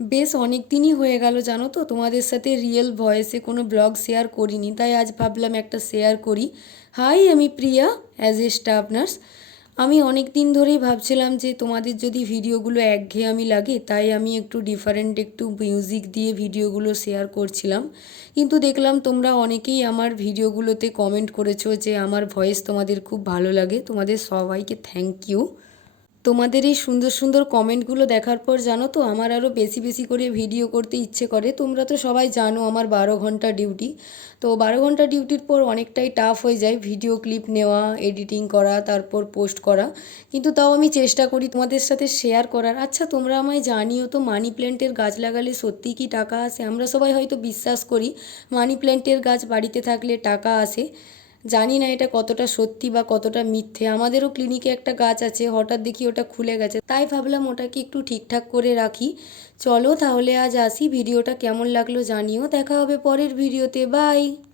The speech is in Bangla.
বেশ অনেক দিনই হয়ে গেল জানো তো, তোমাদের সাথে রিয়েল ভয়েসে কোনো ব্লগ শেয়ার করিনি, তাই আজ ভাবলাম একটা শেয়ার করি। হাই, আমি প্রিয়া, অ্যাজ এ স্টাফ নার্স। আমি অনেক দিন ধরেই ভাবছিলাম যে তোমাদের যদি ভিডিওগুলো একঘেয়েমি লাগে, তাই আমি একটু ডিফারেন্ট একটু মিউজিক দিয়ে ভিডিওগুলো শেয়ার করছিলাম। কিন্তু দেখলাম তোমরা অনেকেই আমার ভিডিওগুলোতে কমেন্ট করেছো যে আমার ভয়েস তোমাদের খুব ভালো লাগে। তোমাদের সবাইকে থ্যাংক ইউ। তোমাদের এই সুন্দর সুন্দর কমেন্টগুলো দেখার পর জানো তো আমার আরও বেশি বেশি করে ভিডিও করতে ইচ্ছে করে। তোমরা তো সবাই জানো আমার 12 ঘন্টা ডিউটি। তো 12 ঘন্টা ডিউটির পর অনেকটাই টাফ হয়ে যায় ভিডিও ক্লিপ নেওয়া, এডিটিং করা, তারপর পোস্ট করা। কিন্তু তাও আমি চেষ্টা করি তোমাদের সাথে শেয়ার করার। আচ্ছা, তোমরা আমায় জানিও তো, মানি প্ল্যান্টের গাছ লাগালে সত্যি কি টাকা আসে? আমরা সবাই হয়তো বিশ্বাস করি মানি প্ল্যান্টের গাছ বাড়িতে থাকলে টাকা আসে। জানি না এটা কতটা সত্যি বা কতটা মিথ্যে। আমাদেরও ক্লিনিকে একটা গাছ আছে, হঠাৎ দেখি ওটা খুলে গেছে, তাই ভাবলাম ওটাকে একটু ঠিকঠাক করে রাখি। চলো তাহলে আজ আসি, ভিডিওটা কেমন লাগলো জানিও। দেখা হবে পরের ভিডিওতে, বাই।